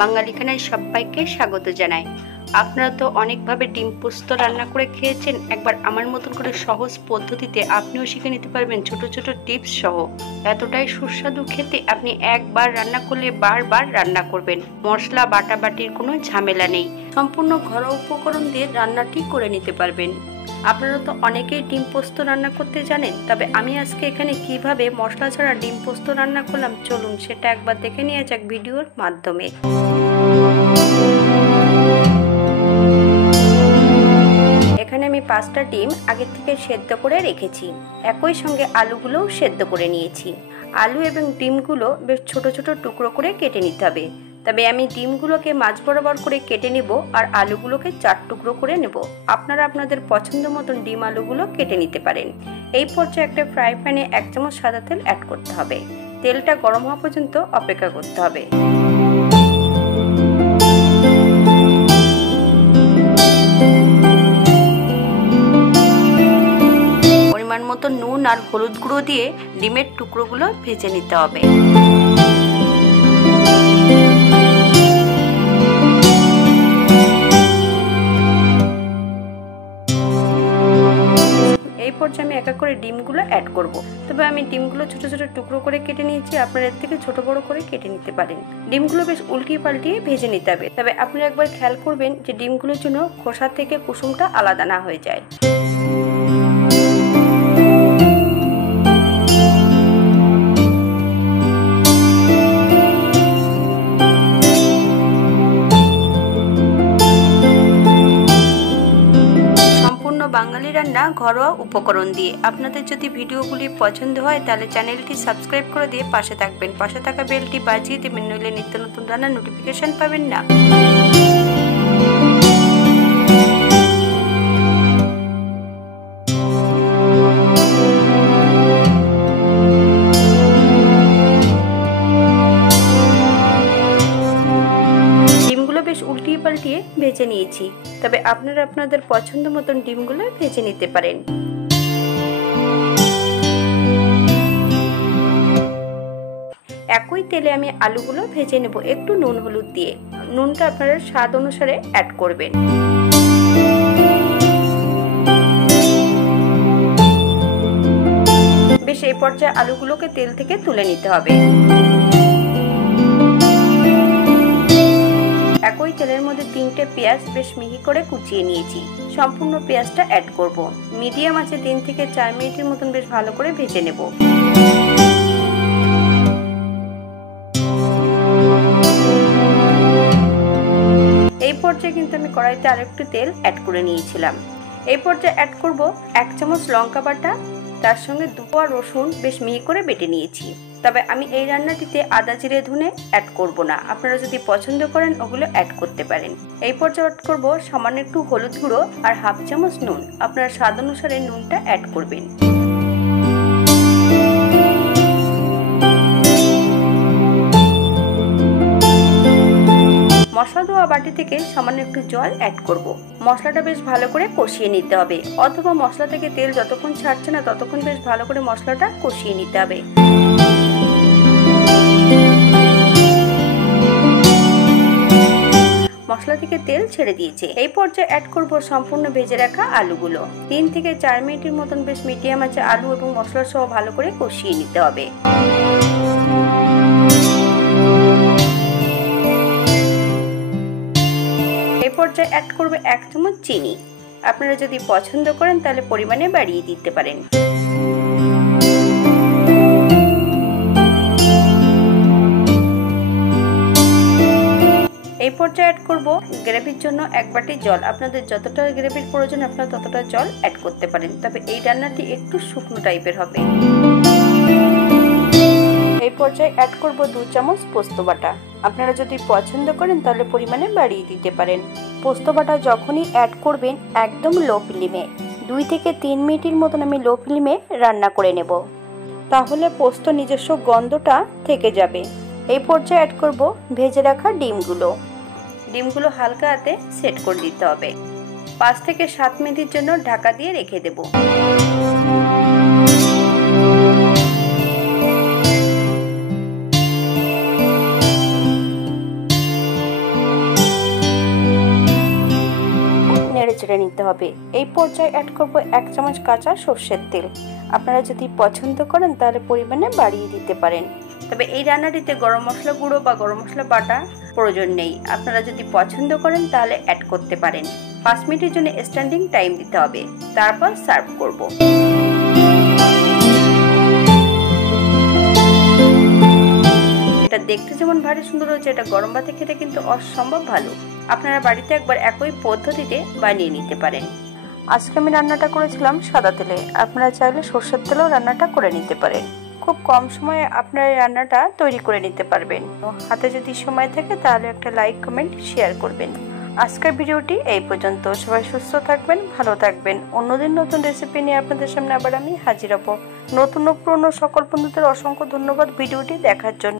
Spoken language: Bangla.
বাঙালিখানায় সবাইকে স্বাগত জানাই। আপনারা তো অনেকভাবে ডিম পোস্ত রান্না করে খেয়েছেন। একবার আমার মতন করে সহজ পদ্ধতিতে আপনিও শিখে নিতে পারবেন ছোট ছোট টিপস সহ। এতটাই সুস্বাদু খেতে, আপনি একবার রান্না করলে বারবার রান্না করবেন। মশলা বাটাবাটির কোনো ঝামেলা নেই, সম্পূর্ণ ঘরোয়া উপকরণ দিয়ে রান্নাটি করে নিতে পারবেন। আপনারা তো অনেকেই ডিম পোস্ত রান্না করতে জানেন, তবে আমি আজকে এখানে কিভাবে মশলা ছাড়া ডিম পোস্ত রান্না করলাম চলুন সেটা একবার দেখে নিয়ে যাক ভিডিওর মাধ্যমে। এখানে আমি 5টা ডিম আগে থেকে সেদ্ধ করে রেখেছি, একই সঙ্গে আলুগুলোও সেদ্ধ করে নিয়েছি। আলু এবং ডিমগুলো বেশ ছোট ছোট টুকরো করে কেটে নিতে হবে, তবে আমি ডিমগুলোকে মাঝ বরাবর করে কেটে নেব আর আলুগুলোকে 4 টুকরো করে নেব। আপনারা আপনাদের পছন্দ মতন ডিম আলুগুলো কেটে নিতে পারেন। এই পর্যায়ে একটা ফ্রাই প্যানে 1 চামচ সাদা তেল অ্যাড করতে হবে। তেলটা গরম হওয়া পর্যন্ত অপেক্ষা করতে হবে। পরিমাণ মতো নুন আর হলুদ গুঁড়ো দিয়ে ডিমের টুকরোগুলো ভেজে নিতে হবে। এই পর্যায়ে আমি এক এক করে ডিমগুলো অ্যাড করব। তবে আমি ডিমগুলো ছোট ছোট টুকরো করে কেটে নিয়েছি, আপনারা এর থেকে ছোট বড় করে কেটে নিতে পারেন। ডিমগুলো বেশ উল্টিয়ে পাল্টিয়ে ভেজে নিতে হবে, তবে আপনারা একবার খেয়াল করবেন যে ডিমগুলোর জন্য খোসা থেকে কুসুমটা আলাদা না হয়ে যায়। বাঙালি রান্না ঘরোয়া উপকরণ দিয়ে। আপনাদের যদি ভিডিওগুলি পছন্দ হয় তাহলে চ্যানেলটি সাবস্ক্রাইব করে দিয়ে পাশে থাকবেন, পাশে থাকা বেলটি বাজিয়ে দেবেন, নইলে নিত্য নতুন রান্নার নোটিফিকেশন পাবেন না। বেশ উল্টিয়ে পাল্টিয়ে ভেজে নিয়েছি, তবে আপনারা আপনাদের পছন্দ মতন ডিমগুলো ভেজে নিতে পারেন। একই তেলে আমি আলুগুলো ভেজে নেব একটু নুন হলুদ দিয়ে। নুনটা আপনারা স্বাদ অনুসারে অ্যাড করবেন। বেশ এই পর্যায়ে আলুগুলোকে তেল থেকে তুলে নিতে হবে। একই তেলের মধ্যে 3টে পেঁয়াজ বেশ মিহি করে কুচিয়ে নিয়েছি। সম্পূর্ণ পেঁয়াজটা অ্যাড করব। মিডিয়াম আঁচে 3 থেকে 4 মিনিটের মতন বেশ ভালো করে ভেজে নেব। এই পর্যায়ে কিন্তু আমি কড়াইতে আরেকটু তেল অ্যাড করে নিয়েছিলাম। এই পর্যায়ে অ্যাড করব 1 চামচ লঙ্কা বাটা, তার সঙ্গে 2 কোয়া রসুন বেশ মিহি করে বেটে নিয়েছি। তবে আমি এই রান্নাটিতে আদা জিরে ধনে অ্যাড করব না, আপনারা যদি পছন্দ করেন ওগুলো অ্যাড করতে পারেন। এই পর্যায়ে অ্যাড করব সামান্য একটু হলুদ গুঁড়ো আর 1/2 চামচ নুন। আপনারা স্বাদ অনুসারে নুনটা অ্যাড করবেন। মশলা ধোয়া বাটি থেকে সামান্য একটু জল অ্যাড করব। মশলাটা বেশ ভালো করে কষিয়ে নিতে হবে, অথবা মশলা থেকে তেল যতক্ষণ ছাড়ছে না ততক্ষণ বেশ ভালো করে মশলাটা কষিয়ে নিতে হবে। মশলা থেকে তেল ছেড়ে দিয়েছে। এই পর্যায়ে অ্যাড করব সম্পূর্ণ ভেজে রাখা আলুগুলো। 3 থেকে 4 মিনিটের মতন বেশ মিডিয়াম আঁচে আলু এবং মশলা সহ ভালো করে কষিয়ে নিতে হবে। এই পর্যায়ে অ্যাড করব 1 চামচ চিনি। আপনারা যদি পছন্দ করেন তাহলে পরিমাণে বাড়িয়ে দিতে পারেন। এই পর্যায়ে অ্যাড করব গ্রেভির জন্য 1 বাটি জল। আপনাদের যতটা গ্রেভির প্রয়োজন আপনারা ততটা জল অ্যাড করতে পারেন, তবে এই রান্নাটি একটু শুকনো টাইপের হবে। এই পর্যায়ে অ্যাড করব 2 চামচ পোস্ত বাটা। আপনারা যদি পছন্দ করেন তাহলে পরিমাণে বাড়িয়ে দিতে পারেন। পোস্ত বাটা যখনই অ্যাড করবেন একদম লো ফ্লেমে 2 থেকে 3 মিনিটের মতন আমি লো ফ্লেমে রান্না করে নেব, তাহলে পোস্ত নিজস্ব গন্ধটা থেকে যাবে। এই পর্যায়ে অ্যাড করব ভেজে রাখা ডিমগুলো। ডিমগুলো হালকা হাতে সেট করে দিতে হবে। 5 থেকে 7 মিনিটের জন্য ঢাকা দিয়ে রেখে দেব। ছেড়ে নিতে হবে। এই পর্যায়ে অ্যাড করব 1 চামচ কাঁচা সর্ষের তেল। আপনারা যদি পছন্দ করেন তাহলে পরিমাণে বাড়িয়ে দিতে পারেন। তবে এই রান্নাটিতে গরম মশলা গুঁড়ো বা গরম মশলা বাটা প্রয়োজন নেই। আপনারা যদি পছন্দ করেন তাহলে অ্যাড করতে পারেন। 5 মিনিটের জন্য স্ট্যান্ডিং টাইম দিতে হবে, তারপর সার্ভ করব। এটা দেখতে যেমন ভারী সুন্দর হয়েছে, এটা গরম ভাতে খেতে কিন্তু অসম্ভব ভালো। আপনারা বাড়িতে একবার একই পদ্ধতিতে বানিয়ে নিতে পারেন। আজকে আমি রান্নাটা করেছিলাম সাদা তেলে, আপনারা চাইলে সরষের তেলেও রান্নাটা করে নিতে পারেন। খুব কম সময়ে আপনারা এই রান্নাটা তৈরি করে নিতে পারবেন। হাতে যদি সময় থাকে তাহলে একটা লাইক, কমেন্ট, শেয়ার করবেন। আজকের ভিডিওটি এই পর্যন্ত। সবাই সুস্থ থাকবেন, ভালো থাকবেন। অন্যদিন নতুন রেসিপি নিয়ে আপনাদের সামনে আবার আমি হাজির হব। নতুন ও পুরনো সকল বন্ধুদের অসংখ্য ধন্যবাদ ভিডিওটি দেখার জন্য।